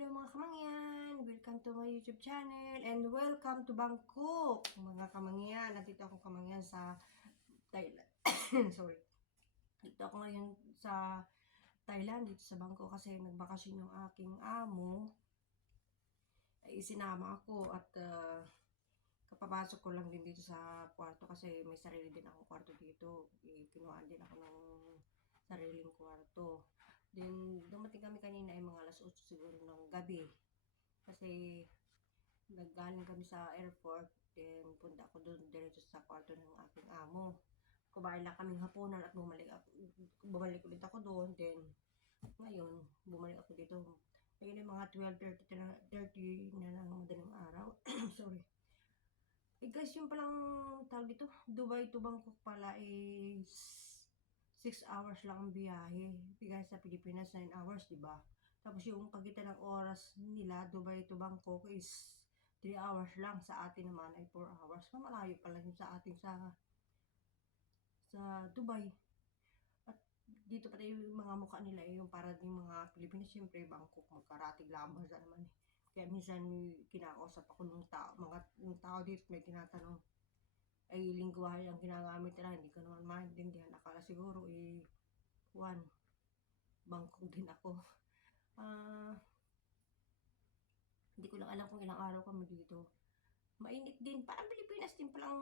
Hello mga kamangyan! Welcome to my YouTube channel and welcome to Bangkok! Mga kamangyan, nandito ako kamangyan sa Thailand. Sorry. Dito ako ngayon sa Thailand, dito sa Bangkok kasi nagbakasyon yung aking amo. Ay isinama ako at kapapasok ko lang din dito sa kwarto kasi may sarili din akong kwarto dito. Kinuhaan din ako ng sariling kwarto. Then, dumating kami kanina ay mga alas 8 siguro ng gabi. Kasi, naggaling kami sa airport. Then, punta ako doon diretso sa kwarto ng aking amo. Kumain lang kaming hapunan at bumalik ulit ako doon. Then, ngayon, bumalik ako dito. Ngayon yung mga 12:30 na lang madaling araw. Sorry. Eh guys, yung palang tawag dito, Dubai to Bangkok pala is 6 hours lang ang biyahe. Bigay sa Pilipinas, 9 hours, di ba? Tapos yung pagitan ng oras nila, Dubai to Bangkok is 3 hours lang. Sa atin naman ay 4 hours. Malayo pala yun sa atin sa Dubai. At dito pati yung mga mukha nila yung para din mga Pilipinas. Siyempre, Bangkok, magkaratig lamang sa naman. Kaya minsan kinakausap ako ng tao dito, may tinatanong, ay lingwahe ang ginagamit nila, hindi ko naman maintindihan. Akala siguro Bangkok din ako. Hindi ko lang alam kung ilang araw kami dito. Mainit din, parang Pilipinas din palang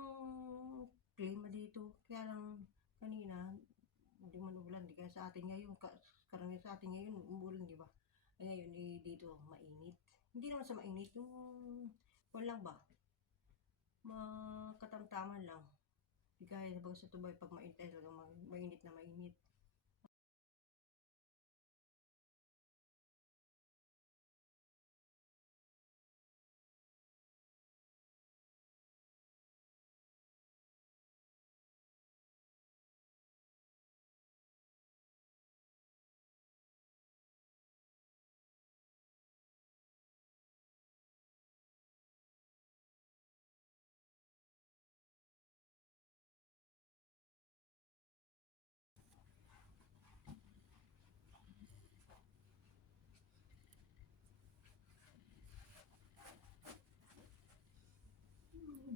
klima dito. Kaya lang kanina, hindi man ulan, di kaya sa atin ngayon, karamihan sa atin ngayon, umulan, di ba? Ay ngayon, dito mainit. Hindi naman sa mainit, yung lang ba? Makatamtaman lang. Di kaya sa Dubai pag mainit ay mainit na mainit.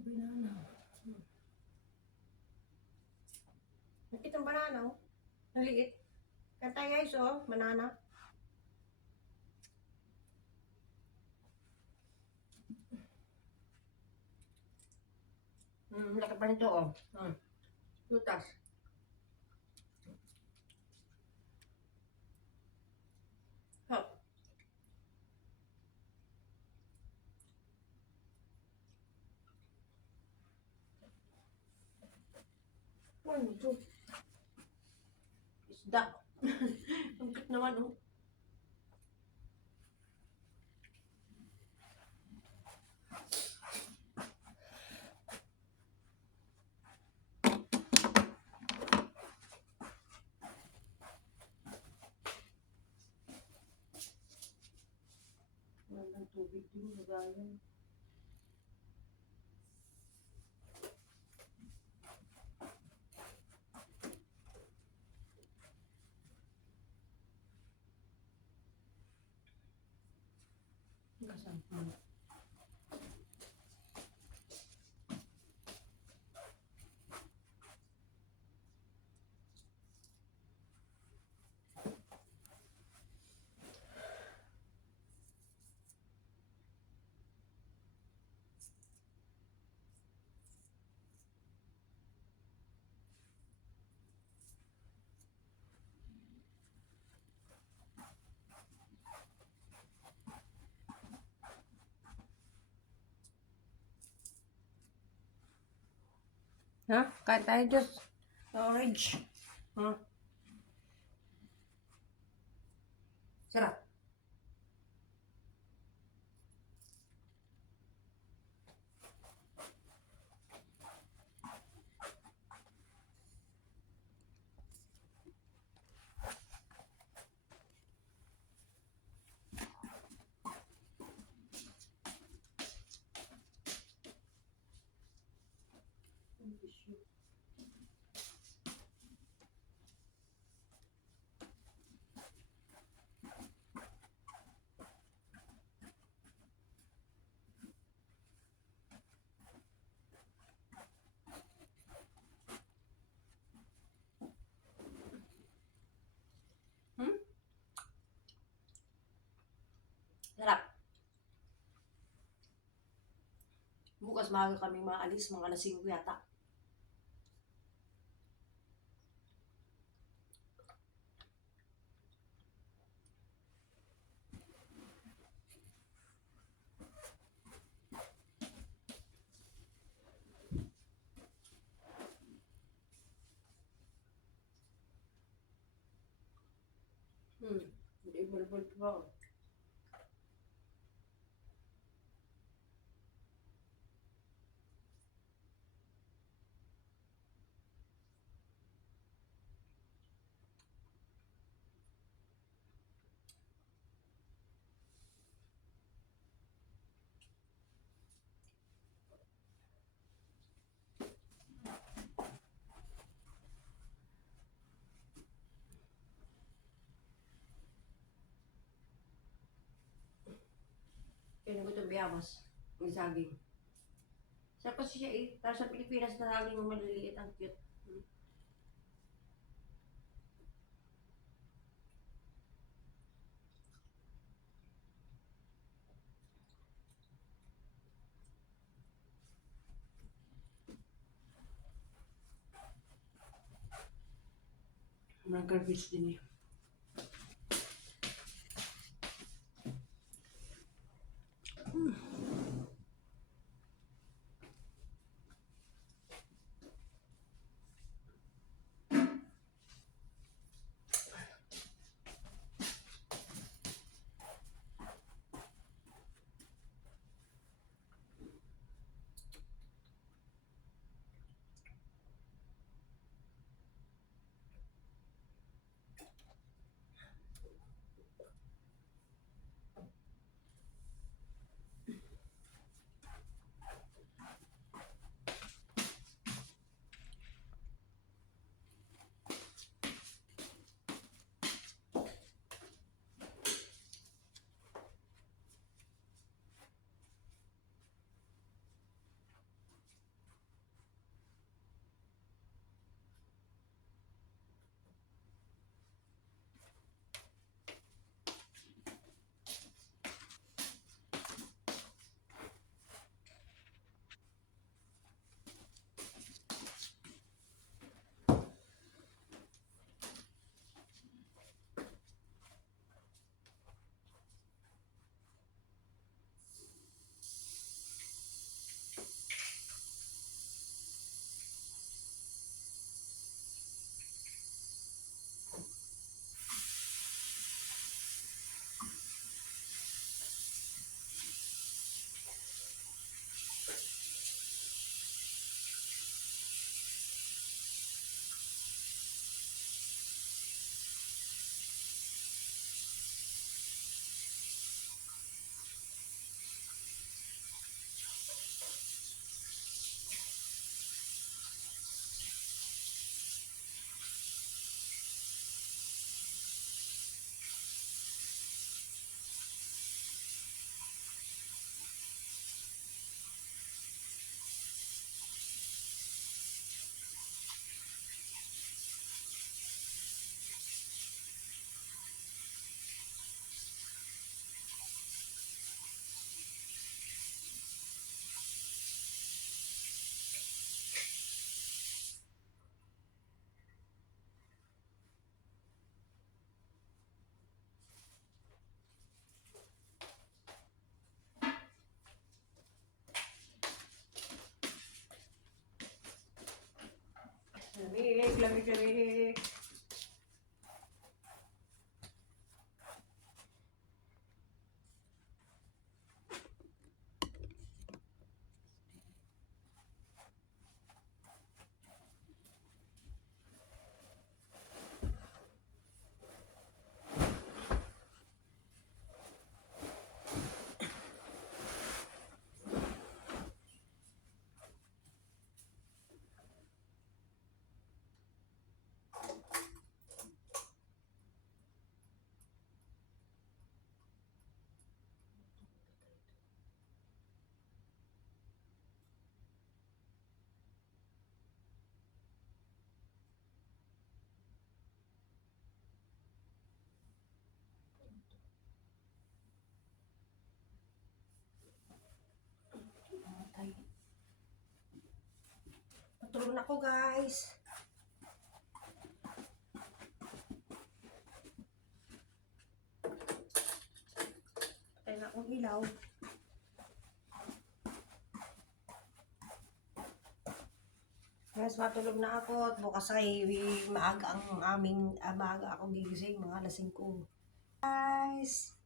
Banana. Nakita ang banana, oh. Naliit. Kata guys, oh, banana. Laki pa nito, oh. Tutas. Hop. Ano ito? Isda. Ang cute naman, oh. Walang tubig din, nagayon. Kasampan. Ha? Kain tayo just orange. Ha? Sarap. bukas maaga kaming maalis, mga alas 5 yata. Hindi bulbul pa. Kaya ko itong biyamas. May saging. Sarap kasi siya eh. Para sa Pilipinas na saging maliliit. Ang cute. Mga garbage din eh. Lamig, lamig, lamig. matulog na ako guys. Patay na akong ilaw. Guys, matulog na ako at bukas ay maaga ang maaga ako gigising, mga 5:00. Guys!